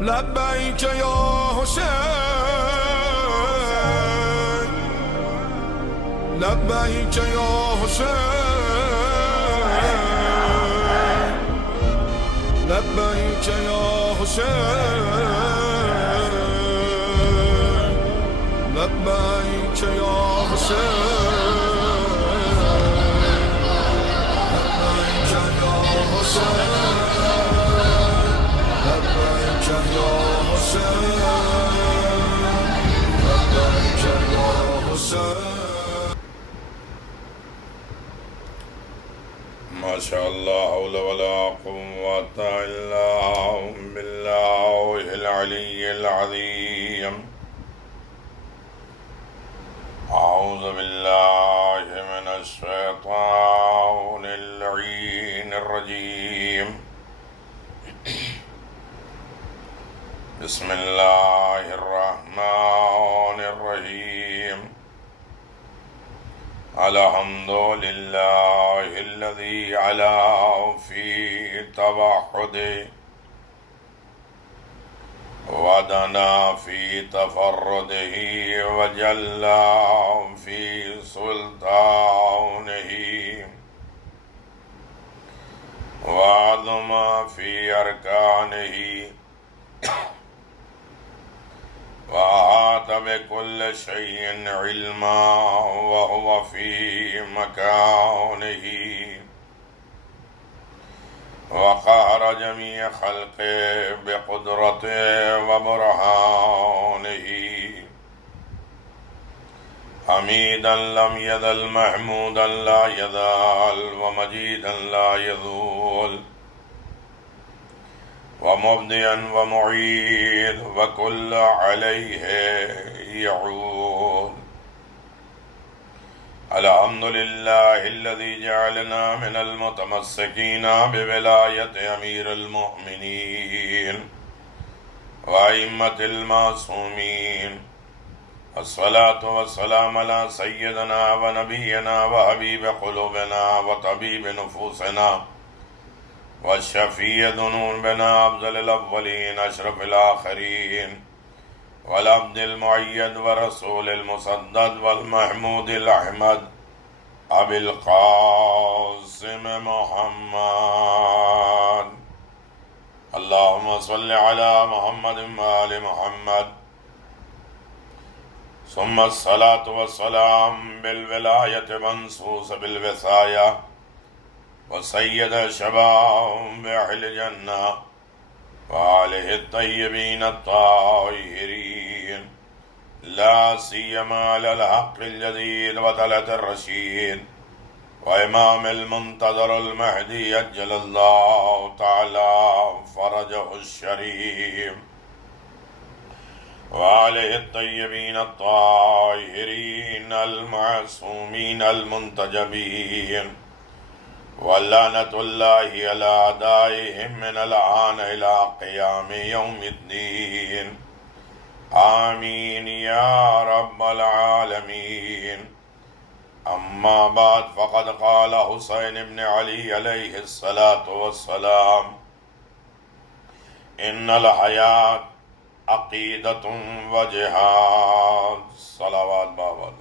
لبیک یا حسین لبیک یا حسین لبیک یا حسین لبیک یا ما شاء الله حول ولا قوة إلا بالله العلي العظيم. أعوذ بالله من الشيطان اللعين الرجيم. بسم الله الرحمن الرحيم. الحمد لله الذي علا في توحده ودنا في تفرده وجل في سلطانه وعظم في أركانه وأحاط بكل شيء علما وهو في مكانه وقهر جميع خلقه بقدرته وبرهانه حميدا لم يزل محمودا لا يزال ومجيدا لا يزول ومبدئا ومعيد وكل عليه يعود. الحمد لله الذي جعلنا من المتمسكين بولاية أمير المؤمنين وأئمة المعصومين. الصلاة والسلام على سيدنا ونبينا وحبيب قلوبنا وطبيب نفوسنا والشفيع ذنوبنا أفضل الأولين أشرف الآخرين والعبد المؤيد ورسول المسدد والمحمود الأحمد أبي القاسم محمد. اللهم صل على محمد وآل محمد. ثم الصلاة والسلام بالولاية منصوص بالوصاية وسيد شباب أهل الجنة وآله الطيبين الطاهرين لا سيما على الحق الجديد وطلعة الرشيد وإمام المنتظر المهدي أجل الله تعالى فرجه الشريف وآله الطيبين الطاهرين المعصومين المنتجبين ولعنة الله على أعدائهم من الآن إلى قيام يوم الدين. آمين يا رب العالمين. أما بعد فقد قال حسين بن علي عليه الصلاة والسلام إن الحياة عقيدة وجهاد. صلوات بابا.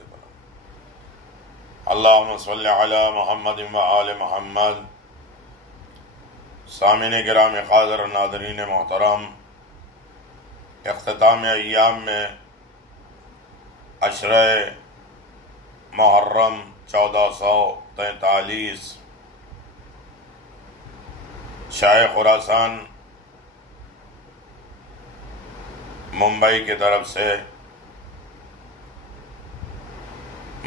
اللهم صل على محمد وآل محمد. سامعین گرامی قادر ناظرین محترم، اختتام ایام میں عشرہ محرم 1443 شاہ خراسان ممبئی کی طرف سے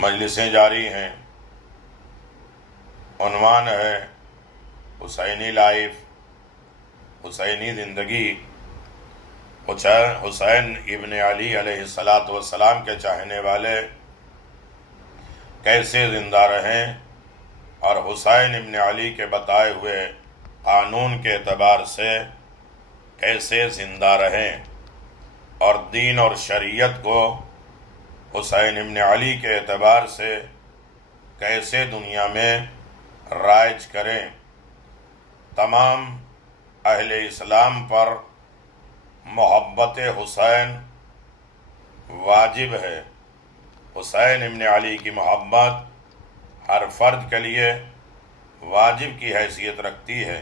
مجلسیں جاری ہیں. عنوان ہے حسینی لائف، حسینی زندگی. حسین ابن علی علیہ السلام کے چاہنے والے کیسے زندہ رہیں اور حسین ابن علی کے بتائے ہوئے قانون کے اعتبار سے کیسے زندہ رہیں اور دین اور شریعت کو حسین ابن علی کے اعتبار سے کیسے دنیا میں رائج کریں. تمام اہل اسلام پر محبت حسین واجب ہے۔ حسین ابن علی کی محبت ہر فرد کے لیے واجب کی حیثیت رکھتی ہے۔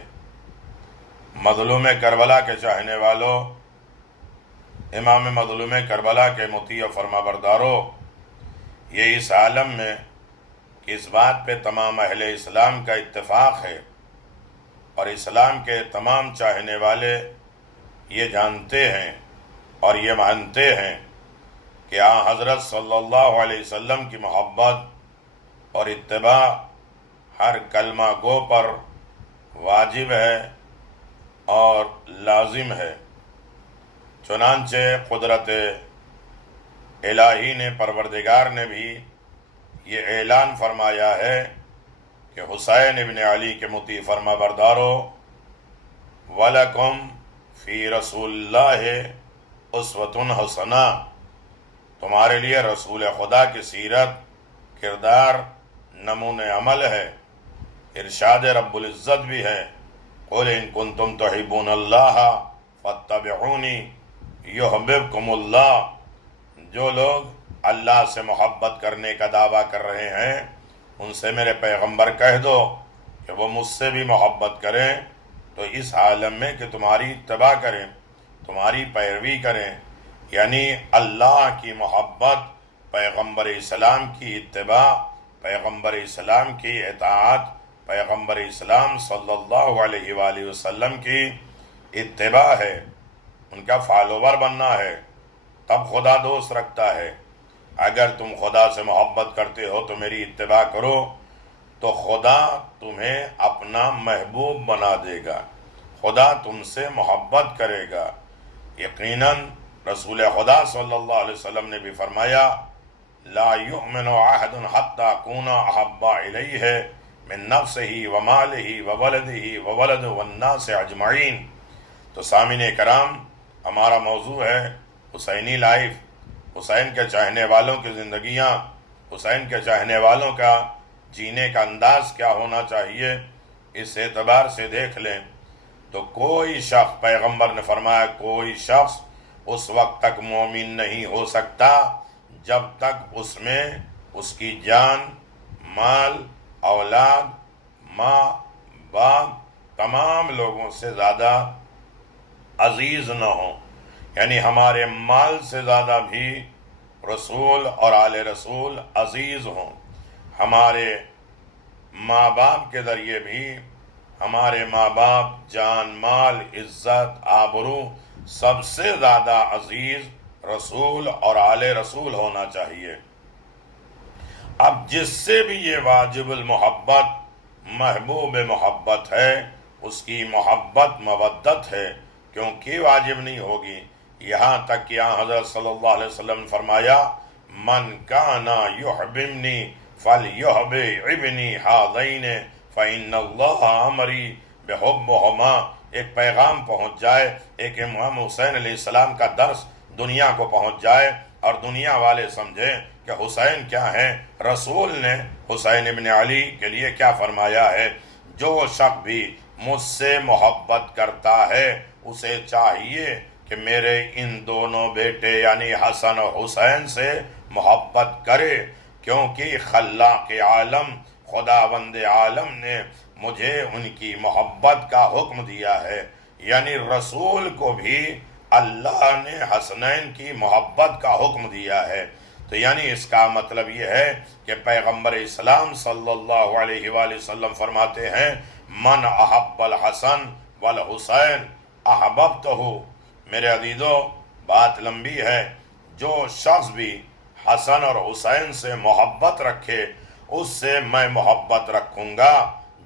مظلوم کربلا کے چاہنے والوں، امام مظلوم کربلا کے مطیع و فرما برداروں، یہ اس عالم میں اس بات پہ تمام اہل اسلام کا اتفاق ہے اور اسلام کے تمام چاہنے والے یہ جانتے ہیں اور یہ مانتے ہیں کہ حضرت صلی اللہ علیہ وسلم کی محبت اور اتباع ہر کلمہ گو پر واجب ہے اور لازم ہے۔ چنانچہ قدرت الہی نے، پروردگار نے بھی یہ اعلان فرمایا ہے کہ حسین ابن علی کے مطیع فرما بردارو، وَلَكُمْ فِي رَسُولِ اللَّهِ أُسْوَةٌ حَسَنَةٌ، تمہارے لیے رسول خدا کی سیرت، کردار، نمون عمل ہے۔ ارشاد رب العزت بھی ہے، قُلْ إِن كُنتُمْ تُحِبُّونَ اللَّهَ فَاتَّبِعُونِي يُحْبِبْكُمُ اللَّهُ، جو لوگ اللہ سے محبت کرنے کا دعویٰ کر رہے ہیں ان سے میرے پیغمبر کہہ دو کہ وہ مجھ سے بھی محبت کریں تو اس عالم میں کہ تمہاری اتباع کریں، تمہاری پیروی کریں، یعنی اللہ کی محبت، پیغمبر اسلام کی اتباع، پیغمبر اسلام کی اطاعت، پیغمبر اسلام صلی اللہ علیہ وآلہ وسلم کی اتباع ہے، ان کا فالوور بننا ہے، تب خدا دوست رکھتا ہے۔ اگر تم خدا سے محبت کرتے ہو تو میری اتباع کرو تو خدا تمہیں اپنا محبوب بنا دے گا، خدا تم سے محبت کرے گا۔ یقیناً رسول خدا صلی اللہ علیہ وسلم نے بھی فرمایا، لا یؤمن احد حتی اکون احب الیہ من نفسہ ومالہ وولدہ وولد والناس اجمعین۔ تو سامعین کرام، ہمارا موضوع ہے حسینی لائف، حسین کے چاہنے والوں کی زندگیاں، حسین کے چاہنے والوں کا جینے کا انداز کیا ہونا چاہیے۔ اس اعتبار سے دیکھ لیں تو کوئی شخص، پیغمبر نے فرمایا، کوئی شخص اس وقت تک مومن نہیں ہو سکتا جب تک اس میں اس کی جان، مال، اولاد، ماں، باپ، تمام لوگوں سے زیادہ عزیز نہ ہوں، یعنی ہمارے مال سے زیادہ بھی رسول اور آل رسول عزیز ہوں، ہمارے ماں باپ کے ذریعے بھی ہمارے ماں باپ، جان، مال، عزت، آبرو سب سے زیادہ عزیز رسول اور آل رسول ہونا چاہیے۔ اب جس سے بھی یہ واجب المحبت، محبوب محبت ہے، اس کی محبت مودت ہے، کیونکہ واجب نہیں ہوگی، یہاں تک کہ حضرت صلی اللہ علیہ وسلم نے فرمایا، من کانا یحبنی فلیحببنی ہذین فإن اللہ امری بحبہما۔ ایک پیغام پہنچ جائے، ایک امام حسین علیہ السلام کا درس دنیا کو پہنچ جائے اور دنیا والے سمجھیں کہ حسین کیا ہیں، رسول نے حسین ابن علی کے لیے کیا فرمایا ہے۔ جو شخص بھی مجھ سے محبت کرتا ہے اسے چاہیے کہ میرے ان دونوں بیٹے یعنی حسن اور حسین سے محبت کرے، کیونکہ خلاق عالم، خداوند عالم نے مجھے ان کی محبت کا حکم دیا ہے، یعنی رسول کو بھی اللہ نے حسنین کی محبت کا حکم دیا ہے۔ تو یعنی اس کا مطلب یہ ہے کہ پیغمبر اسلام صلی اللہ علیہ وآلہ وسلم فرماتے ہیں، من احب الحسن والحسین احببتہ۔ میرے عزیزو، بات لمبی ہے، جو شخص بھی حسن اور حسین سے محبت رکھے اس سے میں محبت رکھوں گا،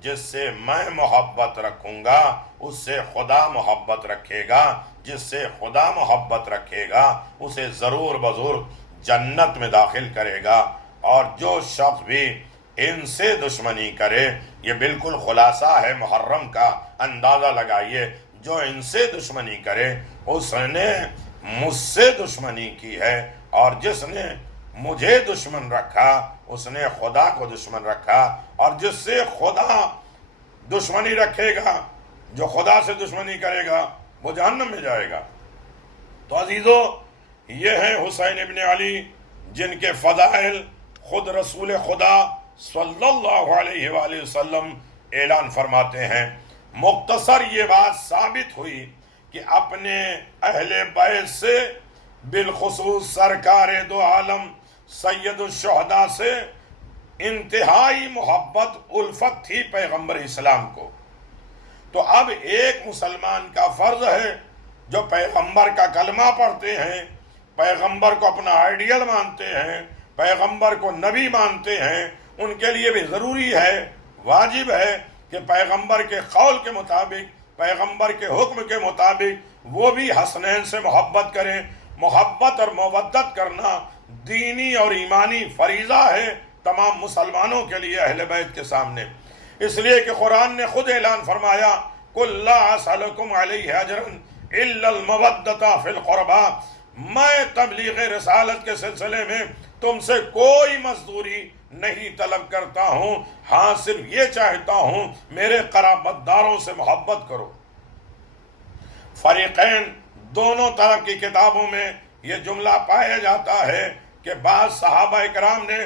جس سے میں محبت رکھوں گا اس سے خدا محبت رکھے گا، جس سے خدا محبت رکھے گا اسے ضرور بضرور جنت میں داخل کرے گا۔ اور جو شخص بھی ان سے دشمنی کرے، یہ بالکل خلاصہ ہے محرم کا، اندازہ لگائیے، جو ان سے دشمنی کرے اس نے مجھ سے دشمنی کی ہے، اور جس نے مجھے دشمن رکھا اس نے خدا کو دشمن رکھا، اور جس سے خدا دشمنی رکھے گا، جو خدا سے دشمنی کرے گا وہ جہنم میں جائے گا۔ تو عزیزو، یہ ہیں حسین ابن علی جن کے فضائل خود رسول خدا صلی اللہ علیہ وآلہ وسلم اعلان فرماتے ہیں۔ مختصر یہ بات ثابت ہوئی کہ اپنے اہل بیت سے، بالخصوص سرکار دو عالم سید الشہداء سے انتہائی محبت الفت تھی پیغمبر اسلام کو۔ تو اب ایک مسلمان کا فرض ہے جو پیغمبر کا کلمہ پڑھتے ہیں، پیغمبر کو اپنا آئیڈیل مانتے ہیں، پیغمبر کو نبی مانتے ہیں، ان کے لیے بھی ضروری ہے، واجب ہے کہ پیغمبر کے قول کے مطابق، پیغمبر کے حکم کے مطابق وہ بھی حسنین سے محبت کریں۔ محبت اور مودت کرنا دینی اور ایمانی فریضہ ہے تمام مسلمانوں کے لیے اہل بیت کے سامنے، اس لیے کہ قرآن نے خود اعلان فرمایا قُلْ لَا أَسْأَلُكُمْ عَلَيْهِ أَجْرًا إِلَّا الْمَوَدَّةَ فِي الْقُرْبَى، میں تبلیغ رسالت کے سلسلے میں تم سے کوئی مزدوری نہیں طلب کرتا ہوں، ہاں صرف یہ چاہتا ہوں میرے قرابت داروں سے محبت کرو۔ فریقین دونوں طرف کی کتابوں میں یہ جملہ پایا جاتا ہے کہ بعض صحابہ اکرام نے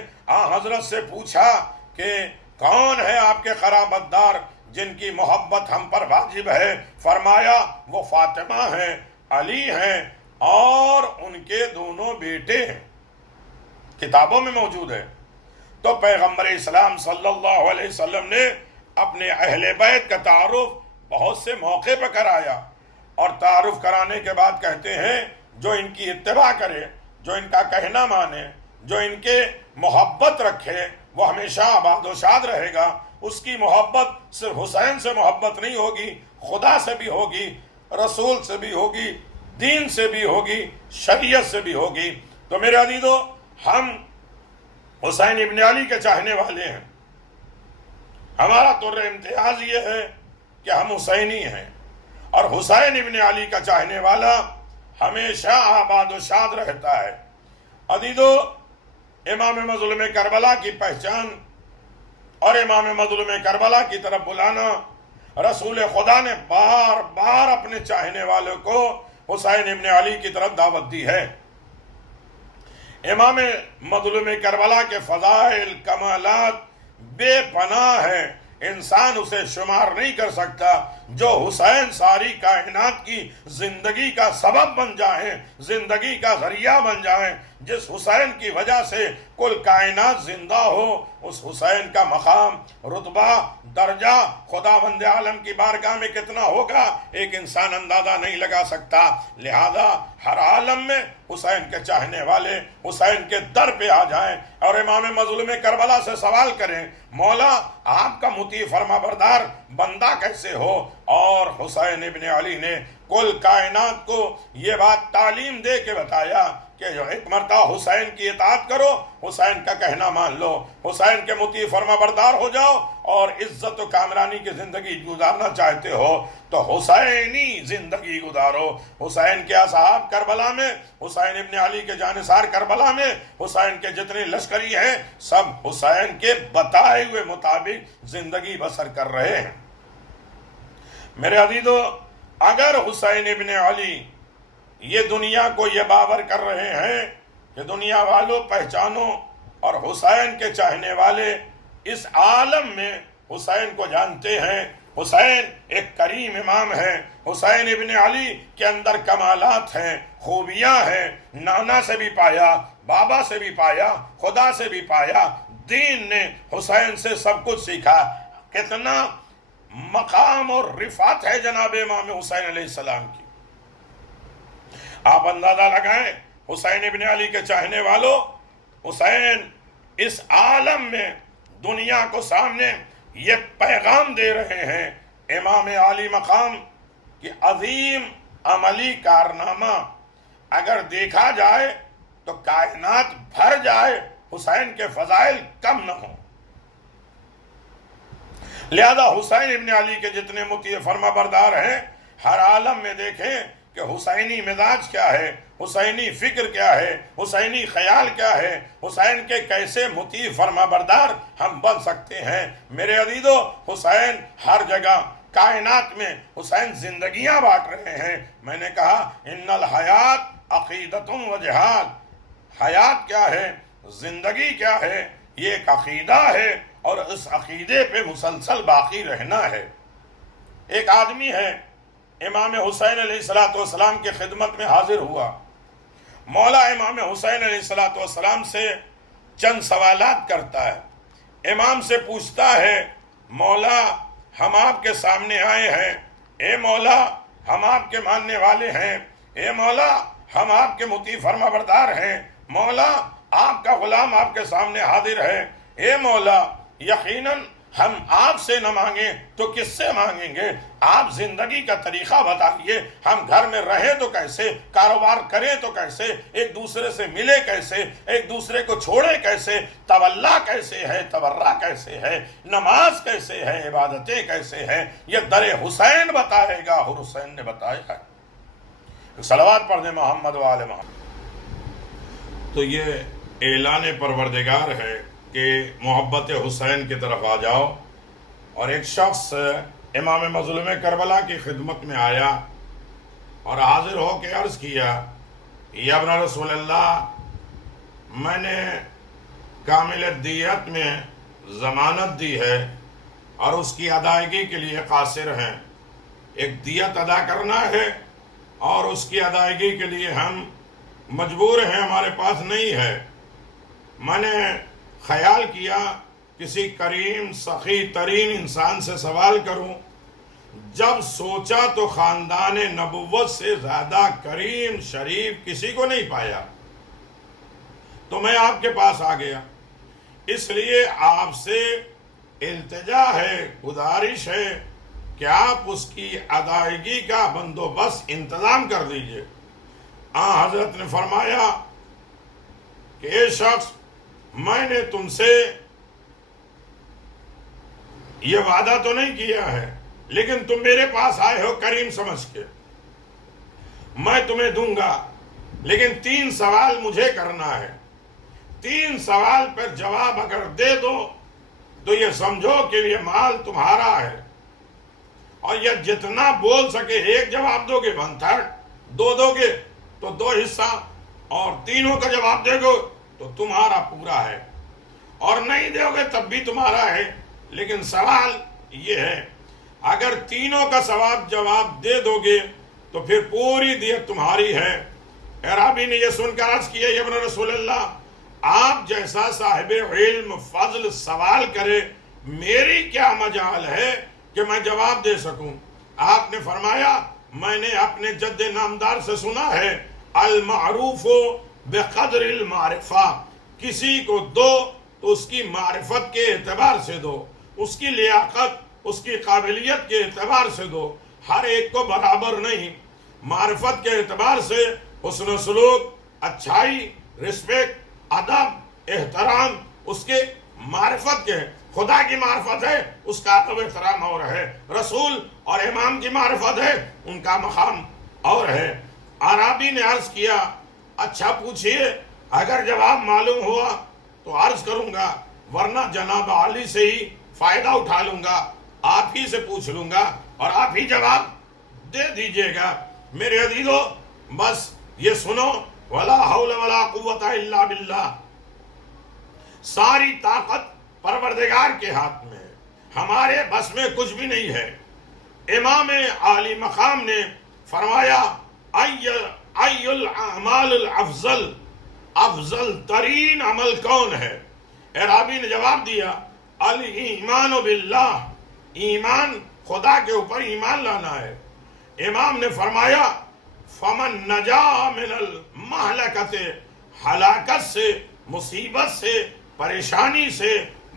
حضرت سے پوچھا کہ کون ہے آپ کے قرابت دار جن کی محبت ہم پر واجب ہے؟ فرمایا وہ فاطمہ ہیں، علی ہیں اور ان کے دونوں بیٹے ہیں، کتابوں میں موجود ہے۔ تو پیغمبر اسلام صلی اللہ علیہ وسلم نے اپنے اہل بیت کا تعارف بہت سے موقع پر کرایا، اور تعارف کرانے کے بعد کہتے ہیں جو ان کی اتباع کرے، جو ان کا کہنا مانے، جو ان کے محبت رکھے، وہ ہمیشہ آباد و شاد رہے گا۔ اس کی محبت صرف حسین سے محبت نہیں ہوگی، خدا سے بھی ہوگی، رسول سے بھی ہوگی، دین سے بھی ہوگی، شریعت سے بھی ہوگی۔ تو میرے عزیزو، ہم حسین ابن علی کے چاہنے والے ہیں۔ ہمارا طور امتیاز یہ ہے کہ ہم حسینی ہیں، اور حسین ابن علی کا چاہنے والا ہمیشہ آباد و شاد رہتا ہے۔ عزیزو، امام مظلوم کربلا کی پہچان اور امام مظلوم کربلا کی طرف بلانا، رسول خدا نے بار بار اپنے چاہنے والوں کو حسین ابن علی کی طرف دعوت دی ہے۔ امام مظلوم کربلا کے فضائل، کمالات بے پناہ ہیں، انسان اسے شمار نہیں کر سکتا۔ جو حسین ساری کائنات کی زندگی کا سبب بن جائیں، زندگی کا ذریعہ بن جائیں، جس حسین کی وجہ سے کل کائنات زندہ ہو، اس حسین کا مقام، رتبہ، درجہ خداوند عالم کی بارگاہ میں کتنا ہوگا ایک انسان اندازہ نہیں لگا سکتا۔ لہذا ہر عالم میں حسین کے چاہنے والے حسین کے در پہ آ جائیں اور امام مظلوم کربلا سے سوال کریں، مولا آپ کا مطیع فرما بردار بندہ کیسے ہو؟ اور حسین ابن علی نے کل کائنات کو یہ بات تعلیم دے کے بتایا کہ ایک مرتبہ حسین کی اطاعت کرو، حسین کا کہنا مان لو، حسین کے مطیع فرما بردار ہو جاؤ، اور عزت و کامرانی کی زندگی گزارنا چاہتے ہو تو حسینی زندگی گزارو۔ حسین کے اصحاب کربلا میں، حسین ابن علی کے جانثار کربلا میں، حسین کے جتنے لشکری ہیں سب حسین کے بتائے ہوئے مطابق زندگی بسر کر رہے ہیں۔ میرے عزیزو، اگر حسین ابن علی یہ دنیا کو یہ باور کر رہے ہیں کہ دنیا والوں پہچانو اور حسین کے چاہنے والے اس عالم میں حسین کو جانتے ہیں، حسین ایک کریم امام ہے، حسین ابن علی کے اندر کمالات ہیں، خوبیاں ہیں، نانا سے بھی پایا، بابا سے بھی پایا، خدا سے بھی پایا، دین نے حسین سے سب کچھ سیکھا۔ کتنا مقام اور رفعت ہے جناب امام حسین علیہ السلام کی۔ آپ اندازہ لگائیں، حسین ابن علی کے چاہنے والوں، حسین اس عالم میں دنیا کو سامنے یہ پیغام دے رہے ہیں، امام عالی مقام کی عظیم عملی کارنامہ اگر دیکھا جائے تو کائنات بھر جائے، حسین کے فضائل کم نہ ہوں۔ لہذا حسین ابن علی کے جتنے مطیع فرما بردار ہیں، ہر عالم میں دیکھیں کہ حسینی مزاج کیا ہے، حسینی فکر کیا ہے، حسینی خیال کیا ہے، حسین کے کیسے مطیع فرما بردار ہم بن سکتے ہیں۔ میرے عزیزو، حسین ہر جگہ کائنات میں حسین زندگیاں بانٹ رہے ہیں۔ میں نے کہا ان الحیات عقیدۃ و جہاد، حیات کیا ہے، زندگی کیا ہے، یہ ایک عقیدہ ہے اور اس عقیدے پہ مسلسل باقی رہنا ہے۔ ایک آدمی ہے امام حسین علیہ السلام کی خدمت میں حاضر ہوا، مولا امام حسین علیہ السلام سے چند سوالات کرتا ہے۔ امام سے پوچھتا ہے مولا ہم آپ کے سامنے آئے ہیں، اے مولا ہم آپ کے ماننے والے ہیں، اے مولا ہم آپ کے مطیع فرما بردار ہیں، مولا آپ کا غلام آپ کے سامنے حاضر ہے، اے مولا یقیناً ہم آپ سے نہ مانگیں تو کس سے مانگیں گے؟ آپ زندگی کا طریقہ بتائیے، ہم گھر میں رہیں تو کیسے، کاروبار کریں تو کیسے، ایک دوسرے سے ملے کیسے، ایک دوسرے کو چھوڑے کیسے، تولا کیسے ہے، تبرہ کیسے ہے، نماز کیسے ہے، عبادتیں کیسے ہیں، یہ در حسین بتائے گا، حسین نے بتایا ہے۔ صلوات پڑھ دیں محمد و آل محمد۔ تو یہ اعلان پروردگار ہے کہ محبت حسین کی طرف آ جاؤ۔ اور ایک شخص امام مظلوم کربلا کی خدمت میں آیا اور حاضر ہو کے عرض کیا یا ابن رسول اللہ، میں نے کامل دیت میں ضمانت دی ہے اور اس کی ادائیگی کے لیے قاصر ہیں، ایک دیت ادا کرنا ہے اور اس کی ادائیگی کے لیے ہم مجبور ہیں، ہمارے پاس نہیں ہے۔ میں نے خیال کیا کسی کریم سخی ترین انسان سے سوال کروں، جب سوچا تو خاندان نبوت سے زیادہ کریم شریف کسی کو نہیں پایا، تو میں آپ کے پاس آ گیا۔ اس لیے آپ سے التجا ہے، گزارش ہے کہ آپ اس کی ادائیگی کا بندوبست انتظام کر دیجئے۔ حضرت نے فرمایا کہ اے شخص، میں نے تم سے یہ وعدہ تو نہیں کیا ہے، لیکن تم میرے پاس آئے ہو کریم سمجھ کے، میں تمہیں دوں گا، لیکن 3 سوال مجھے کرنا ہے۔ 3 سوال پر جواب اگر دے دو تو یہ سمجھو کہ یہ مال تمہارا ہے، اور یہ جتنا بول سکے، 1 جواب دو گے 1/3، 2 دو گے تو 2 حصہ، اور 3 کا جواب دے گو تو تمہارا پورا ہے، اور نہیں دو گے تب بھی تمہارا ہے۔ لیکن سوال یہ ہے، اگر 3 کا جواب دے دو گے تو پھر پوری دیت تمہاری ہے۔ اعرابی نے یہ سن کر عرض کیا یا ابن رسول اللہ، آپ جیسا صاحب علم فضل سوال کرے، میری کیا مجال ہے کہ میں جواب دے سکوں؟ آپ نے فرمایا، میں نے اپنے جد نامدار سے سنا ہے، المعروف بقدر المعرفہ، کسی کو دو تو اس کی معرفت کے اعتبار سے دو، اس کی لیاقت، اس کی قابلیت کے اعتبار سے دو، ہر ایک کو برابر نہیں۔ معرفت کے اعتبار سے حسن سلوک، اچھائی، رسپیکٹ، ادب، احترام اس کے معرفت کے، خدا کی معرفت ہے اس کا ادب احترام اور ہے، رسول اور امام کی معرفت ہے ان کا مقام اور ہے۔ اعرابی نے عرض کیا، اچھا پوچھئے، اگر جواب معلوم ہوا تو عرض کروں گا، ورنہ جناب علی سے ہی فائدہ اٹھا لوں گا، آپ ہی سے پوچھ لوں گا اور آپ ہی جواب دے دیجئے گا۔ میرے عزیزو، بس یہ سنو، وَلَا حَوْلَ وَلَا قُوَّةَ إِلَّا بِاللَّهِ، ساری طاقت پروردگار کے ہاتھ میں ہے، ہمارے بس میں کچھ بھی نہیں ہے۔ امام عالی مقام نے فرمایا، ای الاعمال الافضل، افضل ترین عمل کون ہے؟ اعرابی نے جواب دیا، الایمان باللہ، ایمان، خدا کے اوپر ایمان لانا ہے۔ امام نے فرمایا، فمن نجا من المہلکت، ہلاکت سے، مصیبت سے، پریشانی سے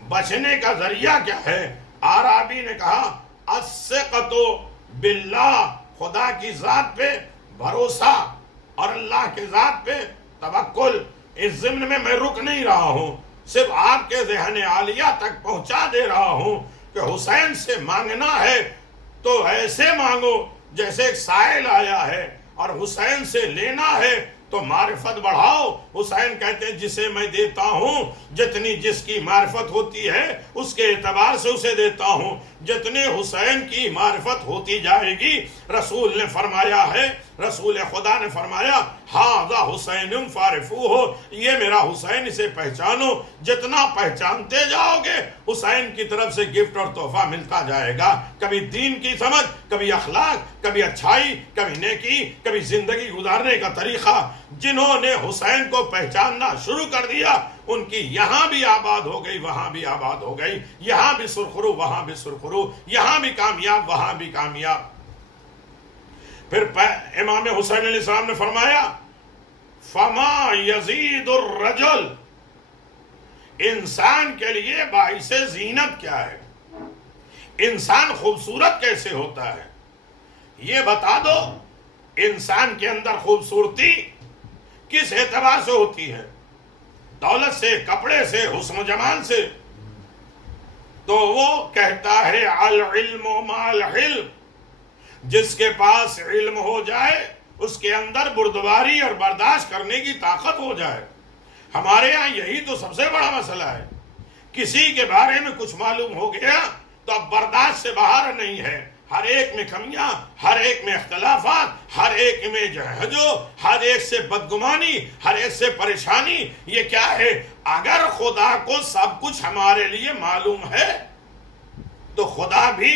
بچنے کا ذریعہ کیا ہے؟ اعرابی نے کہا، الثقۃ باللہ، خدا کی ذات پہ بھروسہ اور اللہ کے ذات پہ توکل۔ اس ضمن میں رک نہیں رہا ہوں، صرف آپ کے ذہن عالیہ تک پہنچا دے رہا ہوں کہ حسین سے مانگنا ہے تو ایسے مانگو جیسے ایک سائل آیا ہے، اور حسین سے لینا ہے تو معرفت بڑھاؤ۔ حسین کہتے ہیں، جسے میں دیتا ہوں، جتنی جس کی معرفت ہوتی ہے اس کے اعتبار سے اسے دیتا ہوں۔ جتنے حسین کی معرفت ہوتی جائے گی، رسول نے فرمایا ہے، رسول خدا نے فرمایا ھذا حسین فعرفوہ، یہ میرا حسین، اسے پہچانو۔ جتنا پہچانتے جاؤ گے حسین کی طرف سے گفٹ اور تحفہ ملتا جائے گا، کبھی دین کی سمجھ، کبھی اخلاق، کبھی اچھائی، کبھی نیکی، کبھی زندگی گزارنے کا طریقہ۔ جنہوں نے حسین کو پہچاننا شروع کر دیا ان کی یہاں بھی آباد ہو گئی، وہاں بھی آباد ہو گئی، یہاں بھی سرخرو، وہاں بھی سرخرو، یہاں بھی کامیاب، وہاں بھی کامیاب۔ پھر امام حسین علیہ السلام نے فرمایا فما یزید الرجل، انسان کے لیے باعث زینت کیا ہے، انسان خوبصورت کیسے ہوتا ہے، یہ بتا دو۔ انسان کے اندر خوبصورتی کس اعتبار سے ہوتی ہے؟ دولت سے، کپڑے سے، حسن و جمال سے؟ تو وہ کہتا ہے العلم مع الحلم، جس کے پاس علم ہو جائے اس کے اندر بردباری اور برداشت کرنے کی طاقت ہو جائے۔ ہمارے یہاں یہی تو سب سے بڑا مسئلہ ہے، کسی کے بارے میں کچھ معلوم ہو گیا تو اب برداشت سے باہر نہیں ہے، ہر ایک میں کمیاں، ہر ایک میں اختلافات، ہر ایک میں ہر ایک سے بدگمانی، ہر ایک سے پریشانی۔ یہ کیا ہے؟ اگر خدا کو سب کچھ ہمارے لیے معلوم ہے تو خدا بھی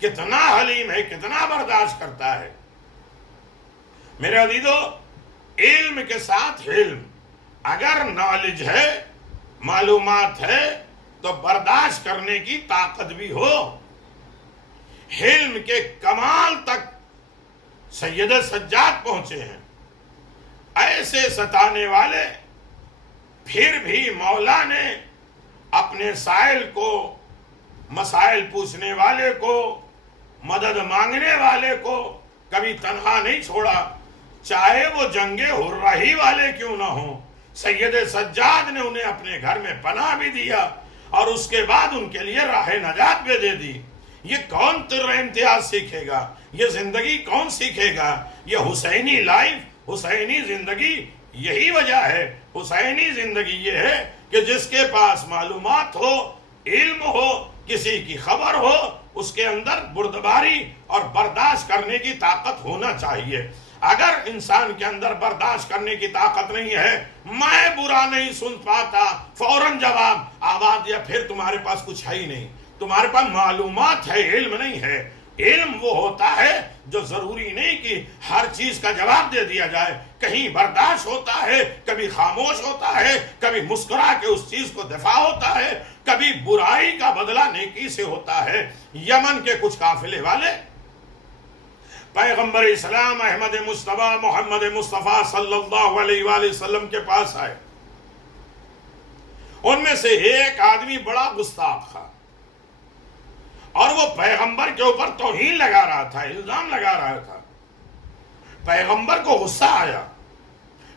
کتنا حلیم ہے، کتنا برداشت کرتا ہے۔ میرے عزیزو، علم کے ساتھ علم، اگر نالج ہے، معلومات ہے، تو برداشت کرنے کی طاقت بھی ہو۔ علم کے کمال تک سید سجاد پہنچے ہیں، ایسے ستانے والے، پھر بھی مولا نے اپنے سائل کو، مسائل پوچھنے والے کو، مدد مانگنے والے کو کبھی تنہا نہیں چھوڑا، چاہے وہ جنگ حرہ والے کیوں نہ ہوں۔ سید سجاد نے انہیں اپنے گھر میں پناہ بھی دیا اور اس کے بعد ان کے لیے راہ نجات بھی دے دی۔ یہ کون تر امتیاز سیکھے گا؟ یہ زندگی کون سیکھے گا؟ یہ حسینی لائف، حسینی زندگی، یہی وجہ ہے۔ حسینی زندگی یہ ہے کہ جس کے پاس معلومات ہو، علم ہو، کسی کی خبر ہو، اس کے اندر بردباری اور برداشت کرنے کی طاقت ہونا چاہیے۔ اگر انسان کے اندر برداشت کرنے کی طاقت نہیں ہے، میں برا نہیں سن پاتا، فوراً جواب آواز، یا پھر تمہارے پاس کچھ ہے ہی نہیں، تمہارے پاس معلومات ہے، علم نہیں ہے۔ علم وہ ہوتا ہے جو ضروری نہیں کہ ہر چیز کا جواب دے دیا جائے، کہیں برداشت ہوتا ہے، کبھی خاموش ہوتا ہے، کبھی مسکرا کے اس چیز کو دفاع ہوتا ہے، کبھی برائی کا بدلہ نیکی سے ہوتا ہے۔ یمن کے کچھ قافلے والے پیغمبر اسلام احمد مصطفیٰ محمد مصطفیٰ صلی اللہ علیہ وآلہ وسلم کے پاس آئے۔ ان میں سے ایک آدمی بڑا گستاخ تھا اور وہ پیغمبر کے اوپر توہین لگا رہا تھا، الزام لگا رہا تھا۔ پیغمبر کو غصہ آیا،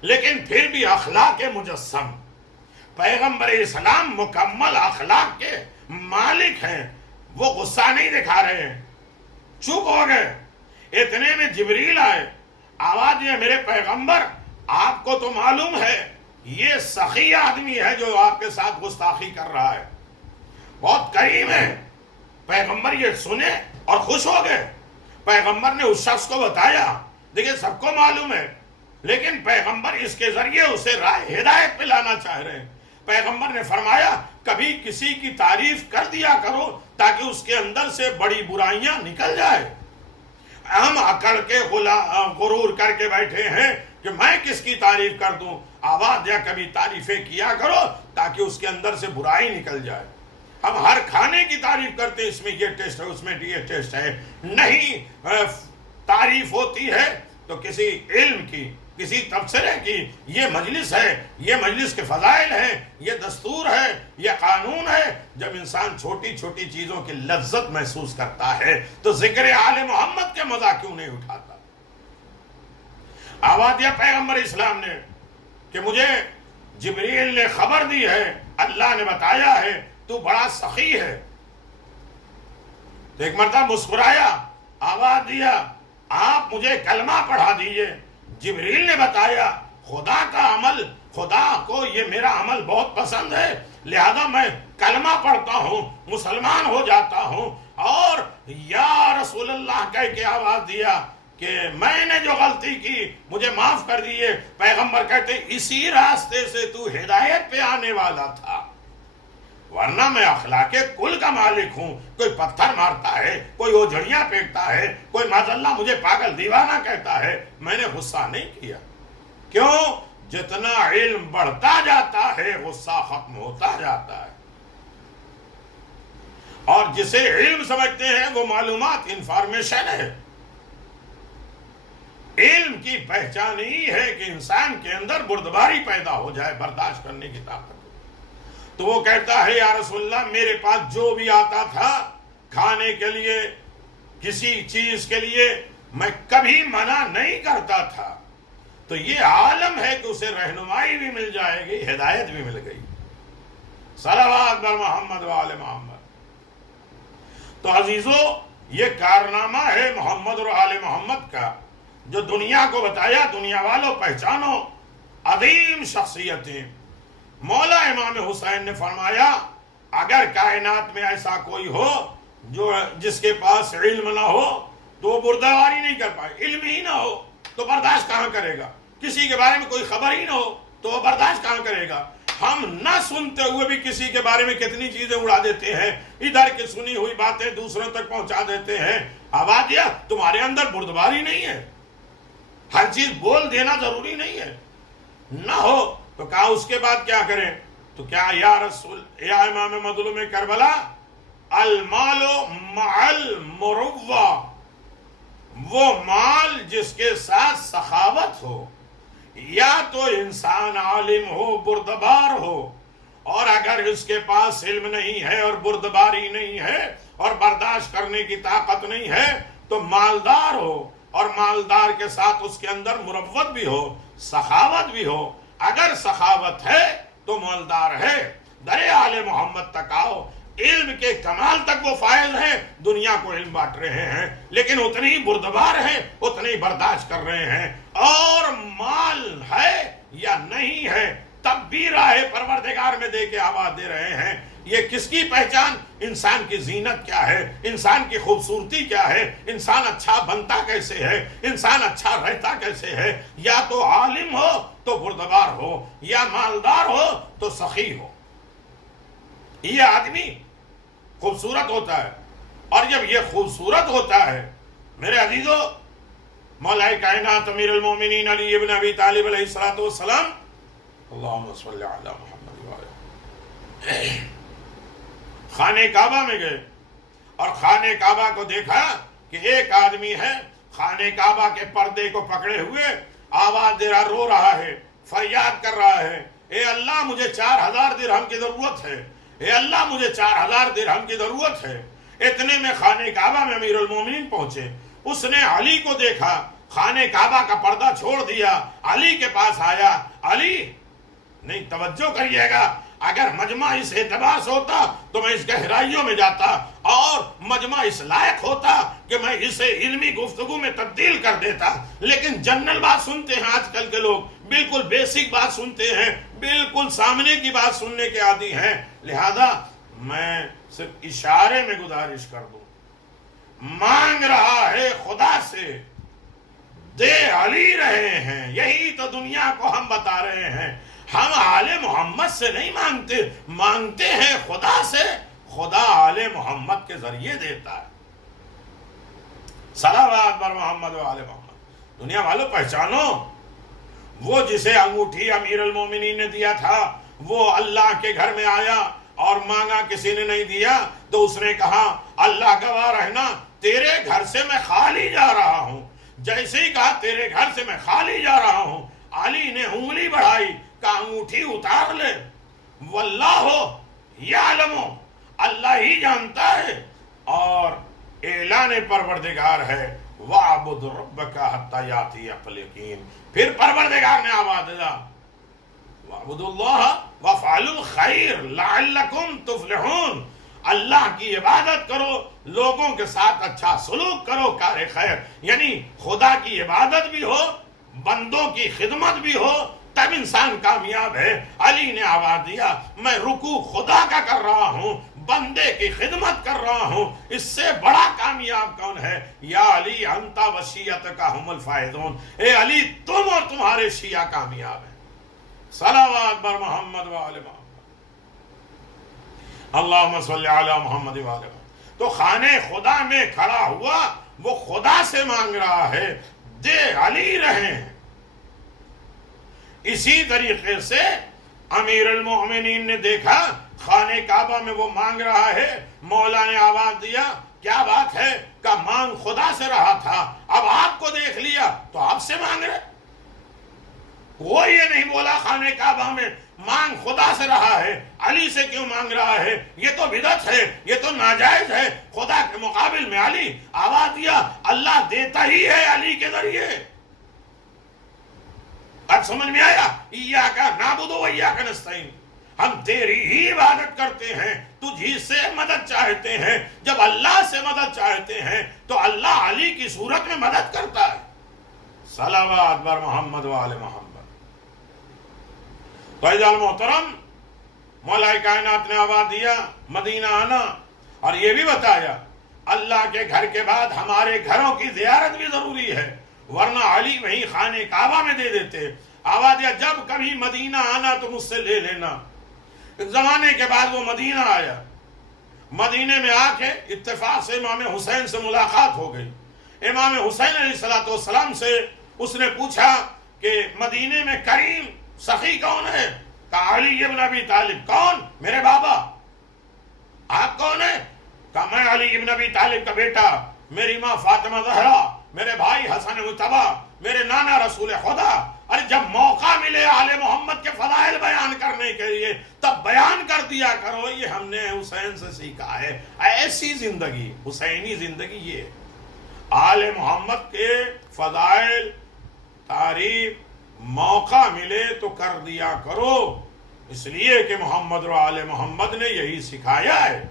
لیکن پھر بھی اخلاق مجسم، پیغمبر اسلام مکمل اخلاق کے مالک ہیں، وہ غصہ نہیں دکھا رہے ہیں، چپ ہو گئے۔ اتنے میں جبریل آئے، آواز دیا میرے پیغمبر، آپ کو تو معلوم ہے یہ سخی آدمی ہے جو آپ کے ساتھ گستاخی کر رہا ہے، بہت کریم ہے۔ پیغمبر یہ سنے اور خوش ہو گئے۔ پیغمبر نے اس شخص کو بتایا، دیکھیں سب کو معلوم ہے، لیکن پیغمبر اس کے ذریعے اسے راہ ہدایت پہ لانا چاہ رہے ہیں۔ پیغمبر نے فرمایا کبھی کسی کی تعریف کر دیا کرو تاکہ اس کے اندر سے بڑی برائیاں نکل جائے۔ ہم اکڑ کے غرور کر کے بیٹھے ہیں کہ میں کس کی تعریف کر دوں، آواز یا کبھی تعریفیں کیا کرو تاکہ اس کے اندر سے برائی نکل جائے۔ ہم ہر کھانے کی تعریف کرتے ہیں، اس میں یہ ٹیسٹ ہے، اس میں یہ ٹیسٹ ہے، نہیں تعریف ہوتی ہے تو کسی علم کی، کسی تبصرے کی۔ یہ مجلس ہے، یہ مجلس کے فضائل ہیں، یہ دستور ہے، یہ قانون ہے۔ جب انسان چھوٹی چھوٹی چیزوں کی لذت محسوس کرتا ہے تو ذکر آل محمد کے مزہ کیوں نہیں اٹھاتا؟ آواز دیا پیغمبر اسلام نے کہ مجھے جبریل نے خبر دی ہے، اللہ نے بتایا ہے تو بڑا سخی ہے۔ تو ایک مرتبہ مسکرایا، آواز دیا آپ مجھے کلمہ پڑھا دیجئے۔ جبریل نے بتایا خدا کا عمل، خدا کو یہ میرا عمل بہت پسند ہے، لہذا میں کلمہ پڑھتا ہوں، مسلمان ہو جاتا ہوں۔ اور یا رسول اللہ کہہ کے آواز دیا کہ میں نے جو غلطی کی مجھے معاف کر دیے. پیغمبر کہتے اسی راستے سے تو ہدایت پہ آنے والا تھا، ورنہ میں اخلاق کل کا مالک ہوں. کوئی پتھر مارتا ہے، کوئی اوجھڑیاں پھینکتا ہے، کوئی معاذ اللہ مجھے پاگل دیوانہ کہتا ہے، میں نے غصہ نہیں کیا. کیوں؟ جتنا علم بڑھتا جاتا ہے غصہ ختم ہوتا جاتا ہے. اور جسے علم سمجھتے ہیں وہ معلومات انفارمیشن ہے. علم کی پہچان ہی ہے کہ انسان کے اندر بردباری پیدا ہو جائے، برداشت کرنے کی طاقت. تو وہ کہتا ہے یا رسول اللہ میرے پاس جو بھی آتا تھا کھانے کے لیے، کسی چیز کے لیے، میں کبھی منع نہیں کرتا تھا. تو یہ عالم ہے کہ اسے رہنمائی بھی مل جائے گی، ہدایت بھی مل گئی. صلوات بر محمد و آل محمد. تو عزیزو یہ کارنامہ ہے محمد اور آل محمد کا جو دنیا کو بتایا. دنیا والوں پہچانو عظیم شخصیتیں. مولا امام حسین نے فرمایا اگر کائنات میں ایسا کوئی ہو جس کے پاس علم نہ ہو تو وہ بردباری نہیں کر پائے. علم ہی نہ ہو تو برداشت کہاں کرے گا؟ کسی کے بارے میں کوئی خبر ہی نہ ہو تو وہ برداشت کہاں کرے گا؟ ہم نہ سنتے ہوئے بھی کسی کے بارے میں کتنی چیزیں اڑا دیتے ہیں، ادھر کی سنی ہوئی باتیں دوسروں تک پہنچا دیتے ہیں. آبادیہ تمہارے اندر بردباری نہیں ہے، ہر چیز بول دینا ضروری نہیں ہے. نہ ہو تو کہا اس کے بعد کیا کریں؟ تو کیا یا رسول یا امام مظلوم کربلا المال مع المروہ، وہ مال جس کے ساتھ سخاوت ہو. یا تو انسان عالم ہو، بردبار ہو، اور اگر اس کے پاس علم نہیں ہے اور بردباری نہیں ہے اور برداشت کرنے کی طاقت نہیں ہے تو مالدار ہو، اور مالدار کے ساتھ اس کے اندر مروت بھی ہو، سخاوت بھی ہو. اگر سخاوت ہے تو مالدار ہے. در آل محمد تک آؤ، علم کے کمال تک وہ فائز ہیں، دنیا کو علم بانٹ رہے ہیں، لیکن اتنے ہی بردبار ہیں، اتنے ہی برداشت کر رہے ہیں. اور مال ہے یا نہیں ہے تب بھی راہ پروردگار میں دے کے آواز دے رہے ہیں. یہ کس کی پہچان؟ انسان کی زینت کیا ہے، انسان کی خوبصورتی کیا ہے، انسان اچھا بنتا کیسے ہے، انسان اچھا رہتا کیسے ہے. یا تو عالم ہو تو بردبار ہو، یا مالدار ہو تو سخی ہو. یہ آدمی خوبصورت ہوتا ہے، اور جب یہ خوبصورت ہوتا ہے میرے عزیزو، مولا کائنات امیر المومنین علی ابن ابی طالب علیہ السلام، اللہم صلی علی محمد وآلہ، خانہ کعبہ میں گئے اور خانہ کعبہ کو دیکھا کہ ایک آدمی ہے خانہ کعبہ کے پردے کو پکڑے ہوئے، آواز دے رہا، رو رہا ہے، فریاد کر رہا ہے، اے اللہ مجھے 4000 درہم کی ضرورت ہے، اے اللہ مجھے 4000 درہم کی ضرورت ہے. اتنے میں خانہ کعبہ میں امیر المومنین پہنچے. اس نے علی کو دیکھا، خانہ کعبہ کا پردہ چھوڑ دیا، علی کے پاس آیا. علی نہیں، توجہ کریے گا، اگر مجمع اس اعتبار سے ہوتا تو میں اس گہرائیوں میں جاتا، اور مجمع اس لائق ہوتا کہ میں اسے علمی گفتگو میں تبدیل کر دیتا. لیکن جنرل بات سنتے ہیں آج کل کے لوگ، بالکل بیسک بات سنتے ہیں، بالکل سامنے کی بات سننے کے عادی ہیں. لہذا میں صرف اشارے میں گزارش کر دوں، مانگ رہا ہے خدا سے، دے علی رہے ہیں. یہی تو دنیا کو ہم بتا رہے ہیں. ہم آل محمد سے نہیں مانگتے، مانگتے ہیں خدا سے. خدا آل محمد کے ذریعے دیتا ہے. صلوات بر محمد و آل محمد. دنیا والوں پہچانو، وہ جسے انگوٹھی امیر المومنین نے دیا تھا وہ اللہ کے گھر میں آیا اور مانگا، کسی نے نہیں دیا تو اس نے کہا اللہ گواہ رہنا تیرے گھر سے میں خالی جا رہا ہوں. جیسے ہی کہا تیرے گھر سے میں خالی جا رہا ہوں، علی نے انگلی بڑھائی، کہا انگوٹھی اتار لے. واللہ یعلم، اللہ ہی جانتا ہے. اور اعلان پروردگار ہے وَعْبُدْ رَبَّكَ حَتَّى يَأْتِيَكَ الْيَقِينُ. پھر پروردگار نے آواز دیا وَعْبُدُوا اللَّهَ وَافْعَلُوا الْخَيْرَ لَعَلَّكُمْ تُفْلِحُونَ. اللہ کی عبادت کرو، لوگوں کے ساتھ اچھا سلوک کرو، کار خیر. یعنی خدا کی عبادت بھی ہو، بندوں کی خدمت بھی ہو، تب انسان کامیاب ہے. علی نے آواز دیا میں رکوع خدا کا کر رہا ہوں، بندے کی خدمت کر رہا ہوں، اس سے بڑا کامیاب کون ہے؟ یا علی انتا وشیت کا ہم الفائزون، اے علی تم اور تمہارے شیعہ کامیاب ہیں۔ صلوات بر محمد و آل محمد، اللہم صلی علی محمد و آل محمد۔ تو خانہ خدا میں کھڑا ہوا، وہ خدا سے مانگ رہا ہے دے علی رہیں۔ اسی طریقے سے امیر المؤمنین نے دیکھا خانہ کعبہ میں وہ مانگ رہا ہے، مولا نے آواز دیا کیا بات ہے؟ کہ مانگ خدا سے رہا تھا، اب آپ کو دیکھ لیا تو آپ سے مانگ رہے۔ وہ یہ نہیں بولا خانہ کعبہ میں مانگ خدا سے رہا ہے، علی سے کیوں مانگ رہا ہے؟ یہ تو بدعت ہے، یہ تو ناجائز ہے۔ خدا کے مقابل میں علی، آواز دیا اللہ دیتا ہی ہے علی کے ذریعے۔ اب سمجھ میں آیا؟ ایاک نعبد و ایاک نستعین، ہم تیری ہی عبادت کرتے ہیں، تجھ ہی سے مدد چاہتے ہیں۔ جب اللہ سے مدد چاہتے ہیں تو اللہ علی کی صورت میں مدد کرتا ہے۔ صلوات بر محمد و آل محمد۔ تو عزیزان محترم، مولا کائنات نے آواز دیا مدینہ آنا، اور یہ بھی بتایا اللہ کے گھر کے بعد ہمارے گھروں کی زیارت بھی ضروری ہے، ورنہ علی وہیں خانہ کعبہ میں دے دیتے۔ آواز دیا جب کبھی مدینہ آنا تو مجھ سے لے لینا۔ زمانے کے بعد وہ مدینہ آیا، مدینے میں آ کے اتفاق سے امام حسین سے ملاقات ہو گئی۔ امام حسین علیہ السلام سے اس نے پوچھا کہ مدینے میں کریم سخی کون ہے؟ کہا علی ابن ابی طالب۔ کون؟ میرے بابا۔ آپ کون ہیں؟ کہا میں علی ابن ابی طالب کا بیٹا، میری ماں فاطمہ زہرا، میرے بھائی حسن مجتبی، میرے نانا رسول خدا۔ ارے جب موقع ملے آل محمد کے فضائل بیان کرنے کے لیے تب بیان کر دیا کرو، یہ ہم نے حسین سے سیکھا ہے۔ ایسی زندگی، حسینی زندگی یہ ہے۔ آل محمد کے فضائل، تعریف موقع ملے تو کر دیا کرو، اس لیے کہ محمد و آل محمد نے یہی سکھایا ہے۔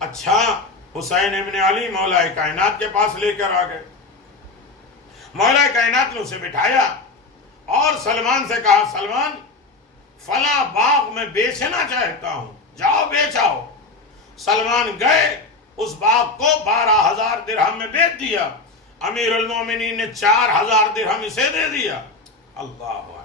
اچھا، حسین ابن علی مولا کائنات کے پاس لے کر آ گئے۔ مولا کائنات نے اسے بٹھایا اور سلمان سے کہا سلمان فلاں باغ میں بیچنا چاہتا ہوں، جاؤ بیچ آؤ۔ سلمان گئے، اس باغ کو 12,000 درہم میں بیچ دیا۔ امیر المومنین نے 4,000 درہم اسے دے دیا۔ اللہ اکبر،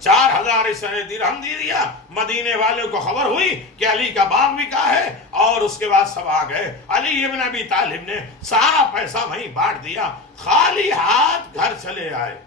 4,000 اسے درہم دے دیا۔ مدینے والوں کو خبر ہوئی کہ علی کا باغ بکا ہے، اور اس کے بعد سب آ گئے۔ علی ابن ابی طالب نے سارا پیسہ وہیں بانٹ دیا، خالی ہاتھ گھر چلے آئے۔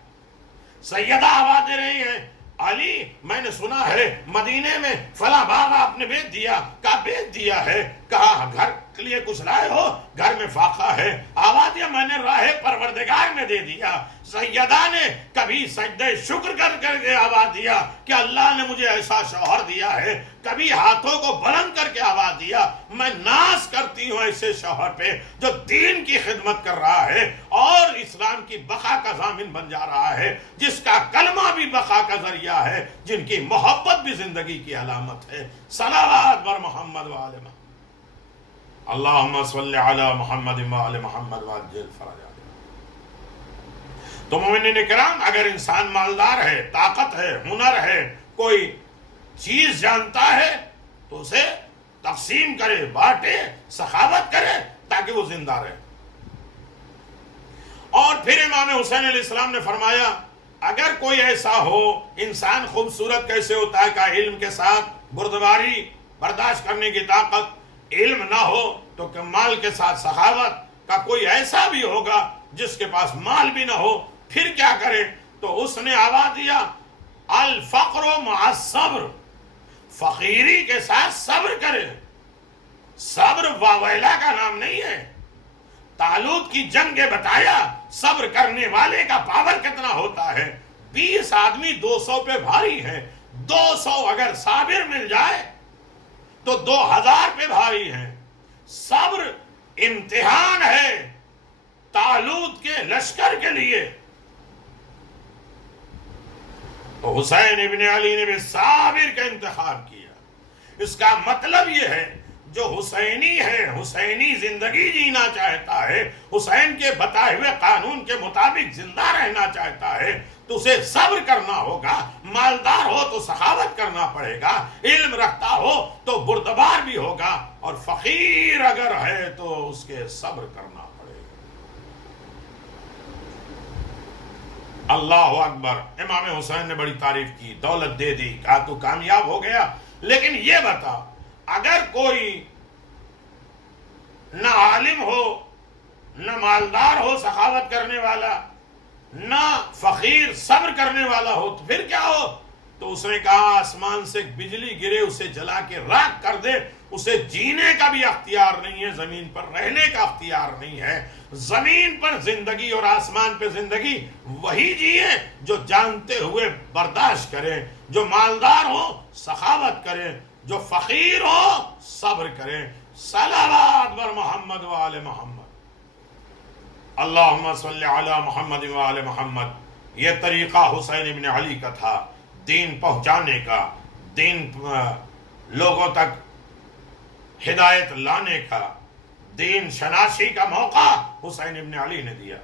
سیدہ آواز دے رہی ہیں علی میں نے سنا ہے مدینے میں فلاں باغ آپ نے بیچ دیا۔ کہا بیچ دیا ہے؟ کہا گھر کے لیے کچھ لائے ہو؟ گھر میں فاقہ ہے۔ آواز دیا میں نے راہ پروردگار میں دے دیا۔ سیدہ نے کبھی سجدہ شکر کر کے آواز دیا کہ اللہ نے مجھے ایسا شوہر دیا ہے، کبھی ہاتھوں کو بلند کر کے آواز دیا میں ناز کرتی ہوں ایسے شوہر پہ جو دین کی خدمت کر رہا ہے اور اسلام کی بقا کا ضامن بن جا رہا ہے، جس کا کلمہ بھی بقا کا ذریعہ ہے، جن کی محبت بھی زندگی کی علامت ہے۔ صلوات بر محمد و آل محمد، اللہم صلی علی محمد و آل محمد وعجل فرجہ۔ تو مومنین کرام، اگر انسان مالدار ہے، طاقت ہے، ہنر ہے، کوئی چیز جانتا ہے تو اسے تقسیم کرے، بانٹے، سخاوت کرے تاکہ وہ زندہ رہے۔ اور پھر امام حسین علیہ السلام نے فرمایا اگر کوئی ایسا ہو، انسان خوبصورت کیسے ہوتا ہے؟ کہ علم کے ساتھ بردباری برداشت کرنے کی طاقت، علم نہ ہو تو کہ مال کے ساتھ سخاوت کا کوئی ایسا بھی ہوگا جس کے پاس مال بھی نہ ہو، پھر کیا کرے؟ تو اس نے آواز دیا الفقر مع الصبر، فقیری کے ساتھ صبر کرے۔ صبر واویلا کا نام نہیں ہے۔ طالوت کی جنگ نے بتایا صبر کرنے والے کا پاور کتنا ہوتا ہے۔ 20 آدمی 200 پہ بھاری ہے، 200 اگر صابر مل جائے تو 2000 پہ بھاری ہیں۔ صبر امتحان ہے طالوت کے لشکر کے لیے۔ تو حسین ابن علی نے بھی صابر کا انتخاب کیا۔ اس کا مطلب یہ ہے جو حسینی ہے، حسینی زندگی جینا چاہتا ہے، حسین کے بتائے ہوئے قانون کے مطابق زندہ رہنا چاہتا ہے، تو اسے صبر کرنا ہوگا، مالدار ہو تو سخاوت کرنا پڑے گا، علم رکھتا ہو تو بردبار بھی ہوگا، اور فقیر اگر ہے تو اس کے صبر کرنا پڑے گا۔ اللہ اکبر۔ امام حسین نے بڑی تعریف کی، دولت دے دی، کہا تو کامیاب ہو گیا، لیکن یہ بتا اگر کوئی نہ عالم ہو، نہ مالدار ہو سخاوت کرنے والا، نہ فقیر صبر کرنے والا ہو تو پھر کیا ہو؟ تو اس نے کہا آسمان سے بجلی گرے اسے جلا کے راکھ کر دے، اسے جینے کا بھی اختیار نہیں ہے، زمین پر رہنے کا اختیار نہیں ہے۔ زمین پر زندگی اور آسمان پہ زندگی وہی جیے جو جانتے ہوئے برداشت کرے، جو مالدار ہو سخاوت کرے، جو فقیر ہو صبر کرے۔ صلوات بر محمد و آل محمد۔ اللہم صلی علی محمد و آل محمد۔ یہ طریقہ حسین ابن علی کا تھا، دین پہنچانے کا، دین لوگوں تک ہدایت لانے کا، دین شناسی کا موقع حسین ابن علی نے دیا۔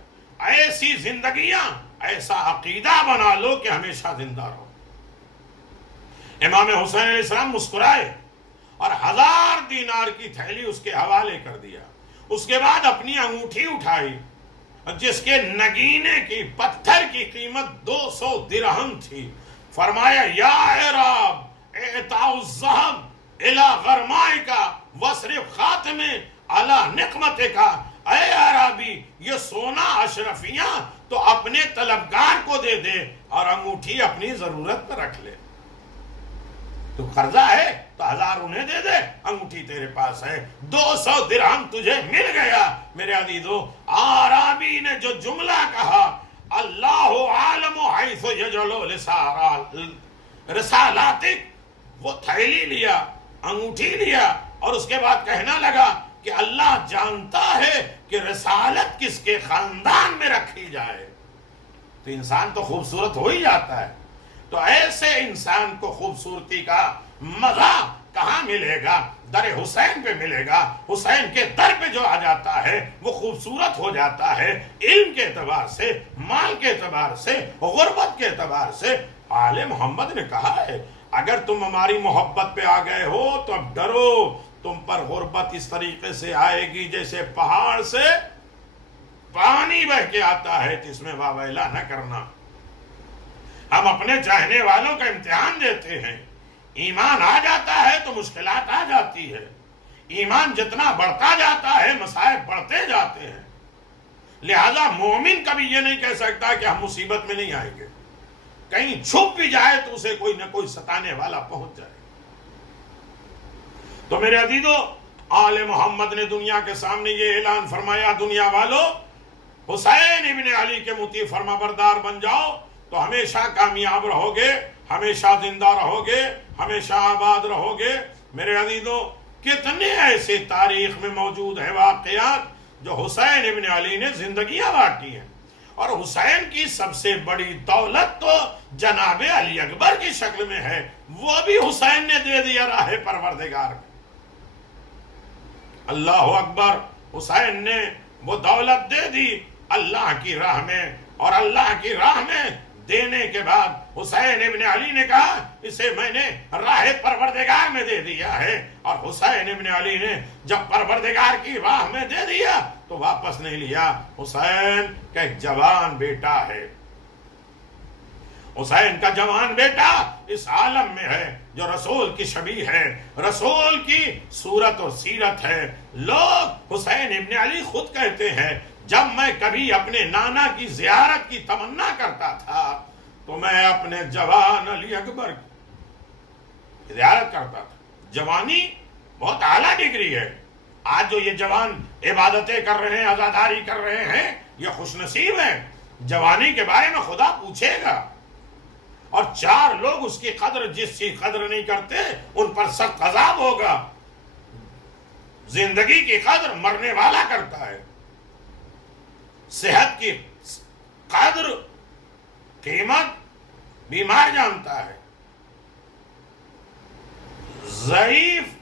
ایسی زندگیاں، ایسا عقیدہ بنا لو کہ ہمیشہ زندہ رہو۔ امام حسین علیہ السلام مسکرائے اور 1000 دینار کی تھیلی اس کے حوالے کر دیا۔ اس کے بعد اپنی انگوٹھی اٹھائی جس کے نگینے کی پتھر کی قیمت 200 درہم تھی، فرمایا یا اعراب اعطاء الذهب الى غرمائک واصرف خاتم علی نقمتک۔ اے عربی، یہ سونا اشرفیاں تو اپنے طلبگار کو دے دے اور انگوٹھی اپنی ضرورت پر رکھ لے۔ تو قرضہ ہے تو 1000 انہیں دے دے، انگوٹھی تیرے پاس ہے، 200 درہم تجھے مل گیا۔ میرے عزیزو، عربی نے جو جملہ کہا اللہ عالم حیث یجعل رسالاتک، وہ تھیلی لیا، انگوٹھی لیا اور اس کے بعد کہنا لگا کہ اللہ جانتا ہے کہ رسالت کس کے خاندان میں رکھی جائے۔ تو انسان تو خوبصورت ہو ہی جاتا ہے۔ تو ایسے انسان کو خوبصورتی کا مزہ کہاں ملے گا؟ در حسین پہ ملے گا۔ حسین کے در پہ جو آ جاتا ہے وہ خوبصورت ہو جاتا ہے، علم کے اعتبار سے، مال کے اعتبار سے، غربت کے اعتبار سے۔ آل محمد نے کہا ہے اگر تم ہماری محبت پہ آ گئے ہو تو اب ڈرو، تم پر غربت اس طریقے سے آئے گی جیسے پہاڑ سے پانی بہ کے آتا ہے، تو اس میں واویلا نہ کرنا۔ ہم اپنے چاہنے والوں کا امتحان دیتے ہیں، ایمان آ جاتا ہے تو مشکلات آ جاتی ہے، ایمان جتنا بڑھتا جاتا ہے مصائب بڑھتے جاتے ہیں، لہذا مومن کبھی یہ نہیں کہہ سکتا کہ ہم مصیبت میں نہیں آئیں گے، کہیں چھپ بھی جائے تو اسے کوئی نہ کوئی ستانے والا پہنچ جائے۔ تو میرے عزیزو، آل محمد نے دنیا کے سامنے یہ اعلان فرمایا، دنیا والو حسین ابن علی کے مطیع فرما بردار بن جاؤ تو ہمیشہ کامیاب رہو گے، ہمیشہ زندہ رہو گے، ہمیشہ آباد رہو گے۔ میرے عزیزو، کتنے ایسے تاریخ میں موجود ہیں واقعات جو حسین ابن علی نے زندگیاں بانٹی ہیں، اور حسین کی سب سے بڑی دولت تو جناب علی اکبر کی شکل میں ہے، وہ بھی حسین نے دے دیا راہ پروردگار میں۔ اللہ اکبر، حسین نے وہ دولت دے دی اللہ کی راہ میں، اور اللہ کی راہ میں دینے کے بعد حسین ابن علی نے کہا اسے میں نے راہ پروردگار میں دے دیا ہے، اور حسین ابن علی نے جب پروردگار کی راہ میں دے دیا تو واپس نہیں لیا۔ حسین کا ایک جوان بیٹا ہے، حسین کا جوان بیٹا اس عالم میں ہے جو رسول کی شبیہ ہے، رسول کی صورت اور سیرت ہے۔ لوگ حسین ابن علی خود کہتے ہیں جب میں کبھی اپنے نانا کی زیارت کی تمنا کرتا تھا تو میں اپنے جوان علی اکبر کی زیارت کرتا تھا۔ جوانی بہت اعلیٰ ڈگری ہے۔ آج جو یہ جوان عبادتیں کر رہے ہیں، عزاداری کر رہے ہیں، یہ خوش نصیب ہیں۔ جوانی کے بارے میں خدا پوچھے گا، اور 4 لوگ اس کی قدر جس کی قدر نہیں کرتے ان پر سخت عذاب ہوگا۔ زندگی کی قدر مرنے والا کرتا ہے، صحت کی قدر قیمت بیمار جانتا ہے، ضعیف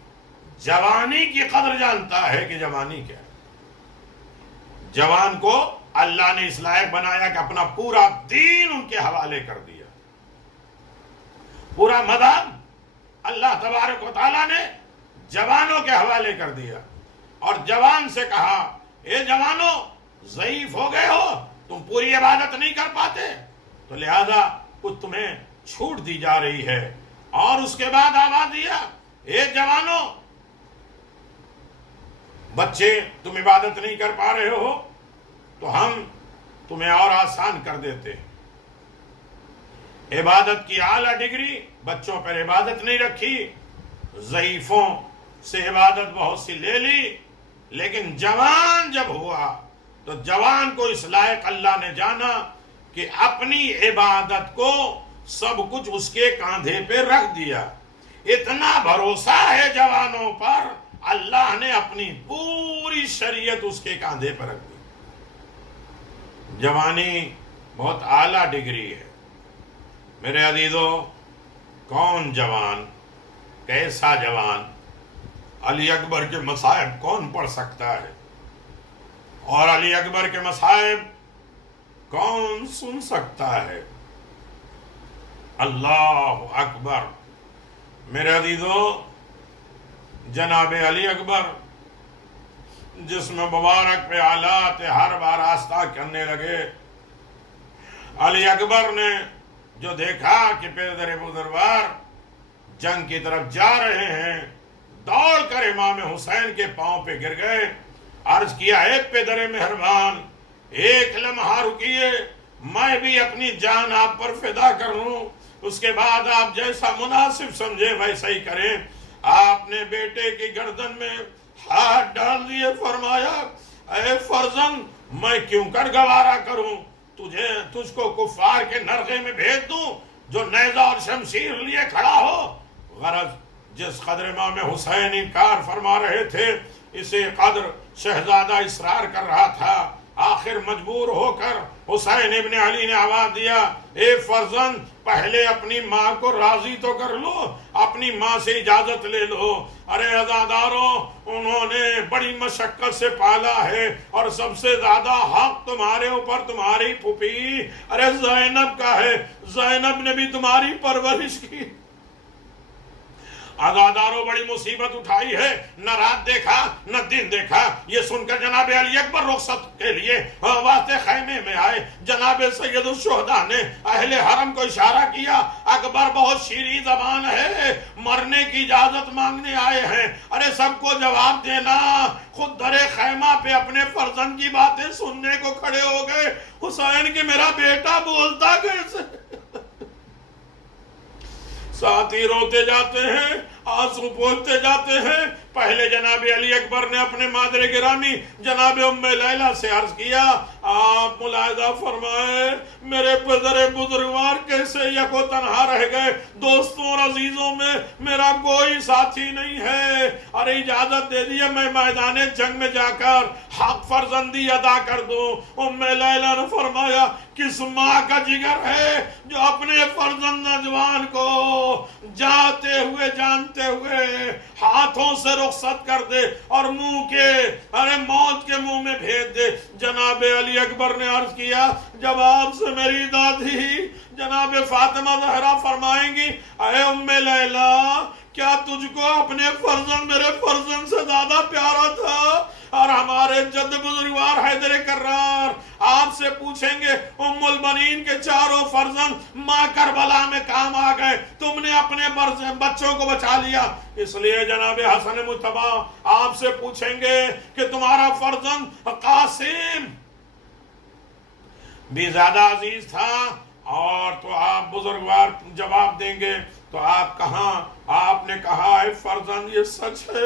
جوانی کی قدر جانتا ہے کہ جوانی کیا ہے۔ جوان کو اللہ نے اس لائق بنایا کہ اپنا پورا دین ان کے حوالے کر دیا. پورا مدام اللہ تبارک و تعالیٰ نے جوانوں کے حوالے کر دیا اور جوان سے کہا اے جوانوں ضعیف ہو گئے ہو, تم پوری عبادت نہیں کر پاتے, تو لہذا کچھ تمہیں چھوٹ دی جا رہی ہے. اور اس کے بعد آواز دیا اے جوانوں بچے تم عبادت نہیں کر پا رہے ہو تو ہم تمہیں اور آسان کر دیتے ہیں. عبادت کی اعلیٰ ڈگری بچوں پر عبادت نہیں رکھی, ضعیفوں سے عبادت بہت سی لے لی, لیکن جوان جب ہوا تو جوان کو اس لائق اللہ نے جانا کہ اپنی عبادت کو سب کچھ اس کے کاندھے پہ رکھ دیا. اتنا بھروسہ ہے جوانوں پر, اللہ نے اپنی پوری شریعت اس کے کاندھے پر رکھ دی. جوانی بہت اعلیٰ ڈگری ہے. میرے عزیزو, کون جوان, کیسا جوان, علی اکبر کے مصائب کون پڑھ سکتا ہے, اور علی اکبر کے مصائب کون سن سکتا ہے؟ اللہ اکبر. میرے عزیزو, جناب علی اکبر جسم مبارک پہ آلات ہر بار آستہ کرنے لگے, علی اکبر نے جو دیکھا کہ پیدر بزرگوار جنگ کی طرف جا رہے ہیں, دوڑ کر امام حسین کے پاؤں پہ گر گئے. عرض کیا اے پیدر مہربان, ایک لمحہ رکیے, میں بھی اپنی جان آپ پر فدا کر لوں, اس کے بعد آپ جیسا مناسب سمجھے ویسا ہی کریں. آپ نے بیٹے کی گردن میں ہاتھ ڈال دیے, فرمایا اے فرزند میں کیوں کر گوارا کروں, تجھ کو کفار کے نرغے میں بھیج دوں جو نیزہ اور شمشیر لیے کھڑا ہو. غرض جس قدر امام حسین انکار فرما رہے تھے اسی قدر شہزادہ اصرار کر رہا تھا. آخر مجبور ہو کر حسین ابن علی نے آواز دیا اے فرزند پہلے اپنی ماں کو راضی تو کر لو, اپنی ماں سے اجازت لے لو. ارے عزاداروں, انہوں نے بڑی مشقت سے پالا ہے اور سب سے زیادہ حق تمہارے اوپر تمہاری پھوپھی ارے زینب کا ہے, زینب نے بھی تمہاری پرورش کی. عزاداروں بڑی مصیبت اٹھائی ہے, نہ رات دیکھا نہ دن دیکھا. یہ سن کر جناب علی اکبر رخصت کے لیے واسطے خیمے میں آئے. جناب سید الشہداء نے اہل حرم کو اشارہ کیا, اکبر بہت شیریں زبان ہے, مرنے کی اجازت مانگنے آئے ہیں. ارے سب کو جواب دینا. خود در خیمہ پہ اپنے فرزند کی باتیں سننے کو کھڑے ہو گئے. حسین کہ میرا بیٹا بولتا کیسے, ساتھی روتے جاتے ہیں, آنسو پوچھتے جاتے ہیں. پہلے جناب علی اکبر نے اپنے مادر گرامی جناب ام لیلہ سے عرض کیا, آپ ملاحظہ فرمائے میرے پدر بزرگوار کیسے یک و تنہا رہ گئے, دوستوں اور عزیزوں میں میرا کوئی ساتھی نہیں ہے. ارے اجازت دے دیے میں میدان جنگ میں جا کر حق فرزندی ادا کر دوں. ام لیلہ نے فرمایا کس ماں کا جگر ہے جو اپنے فرزند نوجوان کو جاتے ہوئے جانتے ہوئے ہاتھوں سے رخصت کر دے اور منہ کے ارے موت کے منہ میں بھیج دے. جناب علی اکبر نے عرض کیا جواب سے میری دادی جناب فاطمہ زہرا فرمائیں گی اے ام لیلہ کیا تجھ کو اپنے فرزند میرے فرزند سے زیادہ پیارا تھا؟ اور ہمارے جد بزرگوار حیدر کرار آپ سے پوچھیں گے ام البنین کے چاروں فرزند ماں کربلا میں کام آ گئے, تم نے اپنے بچوں کو بچا لیا. اس لیے جناب حسن مجتبی آپ سے پوچھیں گے کہ تمہارا فرزند قاسم بھی زیادہ عزیز تھا, اور تو آپ بزرگوار جواب دیں گے تو آپ کہاں, آپ نے کہا اے فرزند یہ سچ ہے,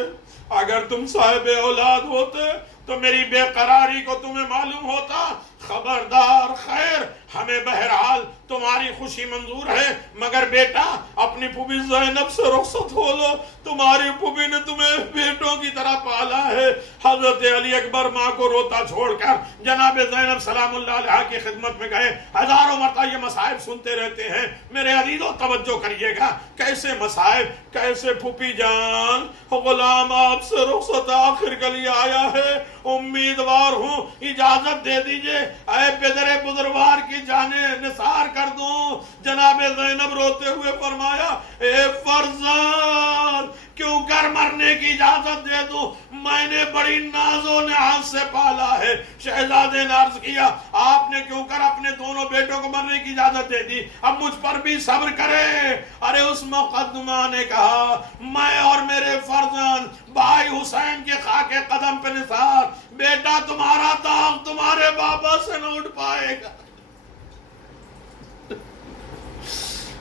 اگر تم صاحب اولاد ہوتے تو میری بے قراری کو تمہیں معلوم ہوتا. خبردار, خیر ہمیں بہرحال تمہاری خوشی منظور ہے، مگر بیٹا اپنی پھوپھی زینب سے رخصت ہو لو، تمہاری پھوپھی نے تمہیں بیٹوں کی طرح پالا ہے۔ حضرت علی اکبر ماں کو روتا چھوڑ کر جناب زینب سلام اللہ علیہ کی خدمت میں گئے۔ ہزاروں مرتبہ یہ مصائب سنتے رہتے ہیں، میرے عزیزو توجہ کریے گا، کیسے مصائب، کیسے پھوپھی جان غلام آپ سے رخصت آخر کے لیے آیا ہے، امیدوار ہوں، اجازت دے دیجئے اے پدر بزرگوار کی جانیں نثار کر دوں۔ جناب زینب روتے ہوئے فرمایا اے فرزند کیوں کر مرنے کی اجازت دے دوں، میں نے بڑی ناز و نہاد سے پالا ہے۔ شہزادے نے عرض کیا آپ نے کیوں کر اپنے دونوں بیٹوں کو مرنے کی اجازت دے دی، اب مجھ پر بھی صبر کرے۔ ارے اس مقدمہ نے کہا میں اور میرے فرزند بھائی حسین کے خاک قدم پہ نثار، بیٹا تمہارا داغ تمہارے بابا سے نہ اٹھ پائے گا،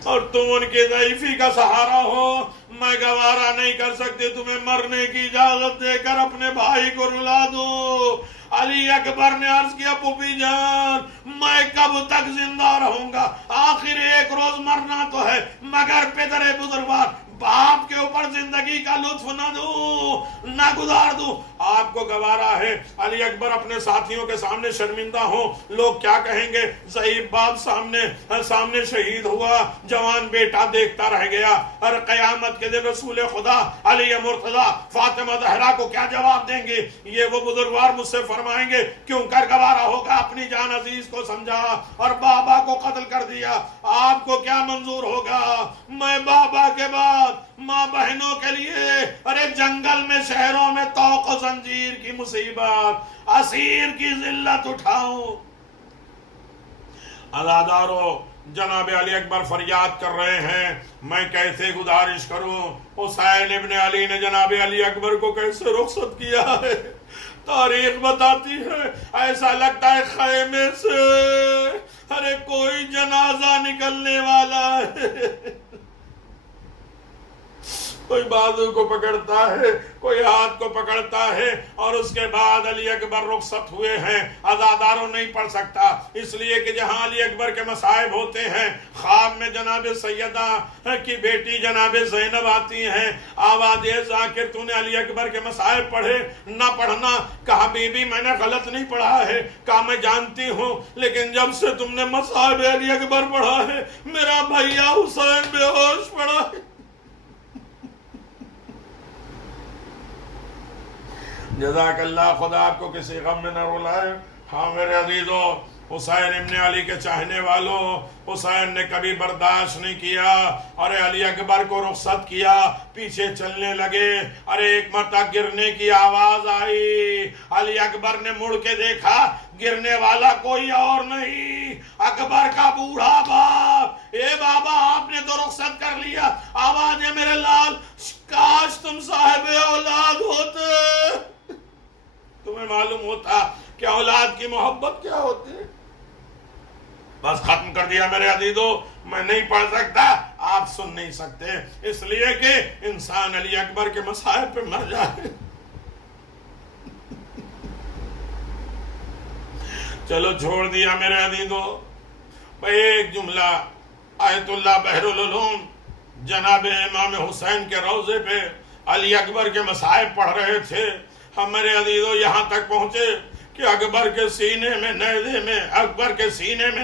اور تم ان کی ضعیفی کا سہارا ہو، میں گوارا نہیں کر سکتی تمہیں مرنے کی اجازت دے کر اپنے بھائی کو رلا دوں۔ علی اکبر نے عرض کیا پھوپھی جان میں کب تک زندہ رہوں گا، آخر ایک روز مرنا تو ہے، مگر پدر بزرگوار باپ کے اوپر زندگی کا لطف نہ دوں، نہ گزار دوں، آپ کو گوارا ہے۔ علی اکبر اپنے ساتھیوں کے سامنے شرمندہ ہوں، لوگ کیا کہیں گے، ضعیف باپ سامنے شہید ہوا، جوان بیٹا دیکھتا رہ گیا، اور قیامت کے دن رسول خدا علی مرتضی فاطمہ زہرا کو کیا جواب دیں گے؟ یہ وہ بزرگوار مجھ سے فرمائیں گے کیوں کر گوارا ہوگا اپنی جان عزیز کو سمجھا اور بابا کو قتل کر دیا، آپ کو کیا منظور ہوگا؟ میں بابا کے بعد ماں بہنوں کے لیے ارے جنگل میں شہروں میں طوق و زنجیر کی مصیبت، اسیر کی ذلت اٹھاؤں۔ عزادارو جناب علی اکبر فریاد کر رہے ہیں میں کیسے گزارش کروں، حسین ابن علی نے جناب علی اکبر کو کیسے رخصت کیا ہے؟ تاریخ بتاتی ہے ایسا لگتا ہے خیمے سے ارے کوئی جنازہ نکلنے والا ہے، کوئی بازو کو پکڑتا ہے، کوئی ہاتھ کو پکڑتا ہے، اور اس کے بعد علی اکبر رخصت ہوئے ہیں۔ عزاداروں نہیں پڑھ سکتا، اس لیے کہ جہاں علی اکبر کے مصائب ہوتے ہیں، خواب میں جناب سیدہ کی بیٹی جناب زینب آتی ہیں، آواز ذاکر تو نے علی اکبر کے مصائب پڑھے، نہ پڑھنا۔ کہا بی بی میں نے غلط نہیں پڑھا ہے، کہا میں جانتی ہوں، لیکن جب سے تم نے مصائب علی اکبر پڑھا ہے میرا بھیا حسین بے ہوش پڑا ہے۔ جزاک اللہ، خدا آپ کو کسی غم میں نہ رلائے۔ ہاں میرے عزیزو، حسین ابن علی کے چاہنے والوں، حسین نے کبھی برداشت نہیں کیا، ارے علی اکبر کو رخصت کیا، پیچھے چلنے لگے، ارے ایک مرتبہ گرنے کی آواز آئی، علی اکبر نے مڑ کے دیکھا، گرنے والا کوئی اور نہیں، اکبر کا بوڑھا باپ۔ اے بابا آپ نے تو رخصت کر لیا، آواز ہے میرے لال کاش تم صاحب اولاد ہوتے، تمہیں معلوم ہوتا کہ اولاد کی محبت کیا ہوتی ہے۔ بس ختم کر دیا میرے عزیزو، میں نہیں پڑھ سکتا، آپ سن نہیں سکتے، اس لیے کہ انسان علی اکبر کے مصائب پہ مر جائے۔ چلو چھوڑ دیا میرے عزیزو، بھئی ایک جملہ آیت اللہ بحر العلوم جناب امام حسین کے روضے پہ علی اکبر کے مصائب پڑھ رہے تھے، ہم میرے عزیزو یہاں تک پہنچے کہ اکبر کے سینے میں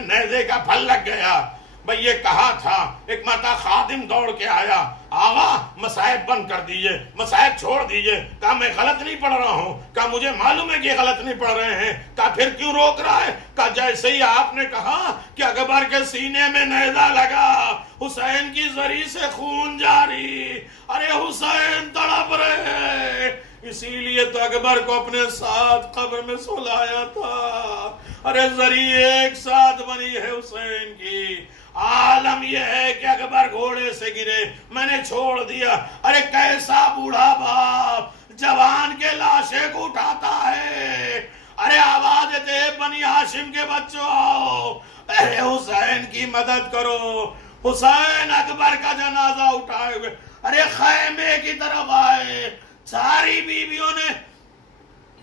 نیزے کا پھل لگ گیا۔ بھئی یہ کہا تھا، ایک مرتبہ خادم دوڑ کے آیا، آقا مصائب بند کر دیجئے، مصائب چھوڑ دیجئے۔ کہا میں غلط نہیں پڑھ رہا ہوں، کہا مجھے معلوم ہے کہ غلط نہیں پڑھ رہے ہیں۔ کہا پھر کیوں روک رہا ہے؟ کہا جیسے ہی آپ نے کہا کہ اکبر کے سینے میں نیزہ لگا، حسین کی زری سے خون جاری، ارے حسین تڑپ رہے ہیں، اسی لیے تو اکبر کو اپنے ساتھ قبر میں سلایا تھا۔ ارے زری ایک ساتھ بنی ہے حسین کی، عالم یہ ہے کہ اکبر گھوڑے سے گرے، میں نے چھوڑ دیا۔ ارے کیسا بوڑھا باپ جوان کے لاشے کو اٹھاتا ہے، ارے آواز دے بنی ہاشم کے بچوں آؤ، ارے حسین کی مدد کرو۔ حسین اکبر کا جنازہ اٹھائے ہوئے ارے خیمے کی طرف آئے، ساری بیویوں نے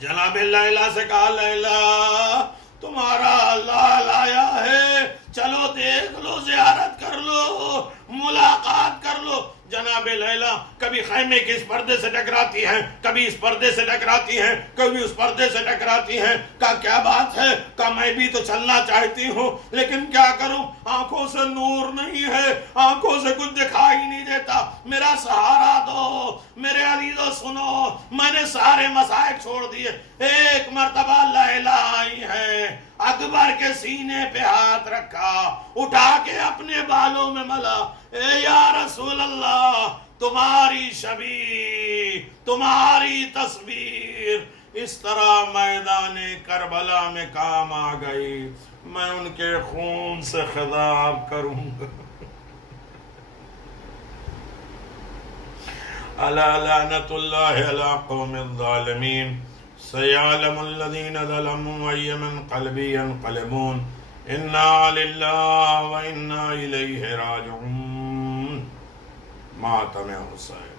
جناب لیلا سے کہا لیلا تمہارا لال آیا ہے، چلو دیکھ لو، زیارت کر لو، ملاقات کر لو۔ جناب لیلا کبھی خیمے کے اس پردے سے ٹکراتی ہیں، کبھی اس پردے سے ٹکراتی ہیں، کبھی اس پردے سے ٹکراتی ہیں۔ کہا کیا بات ہے؟ کہا میں بھی تو چلنا چاہتی ہوں لیکن کیا کروں، آنکھوں سے نور نہیں ہے، آنکھوں سے کچھ دکھائی نہیں دیتا، میرا سہارا دو۔ میرے عزیزو سنو، میں نے سارے مصائب چھوڑ دیے، ایک مرتبہ لیلا آئی ہے، اکبر کے سینے پہ ہاتھ رکھا، اٹھا کے اپنے بالوں میں ملا، اے یا رسول اللہ، تمہاری شبیہ، تمہاری تصویر اس طرح میدان کربلا میں کام آ گئی، میں ان کے خون سے خطاب کروں گا۔ الا لعنت اللہ علی قوم الظالمین، سیعلم الذین ظلموا ای منقلب ینقلبون، انا للہ و انا الیہ راجعون۔ ماتم حسین۔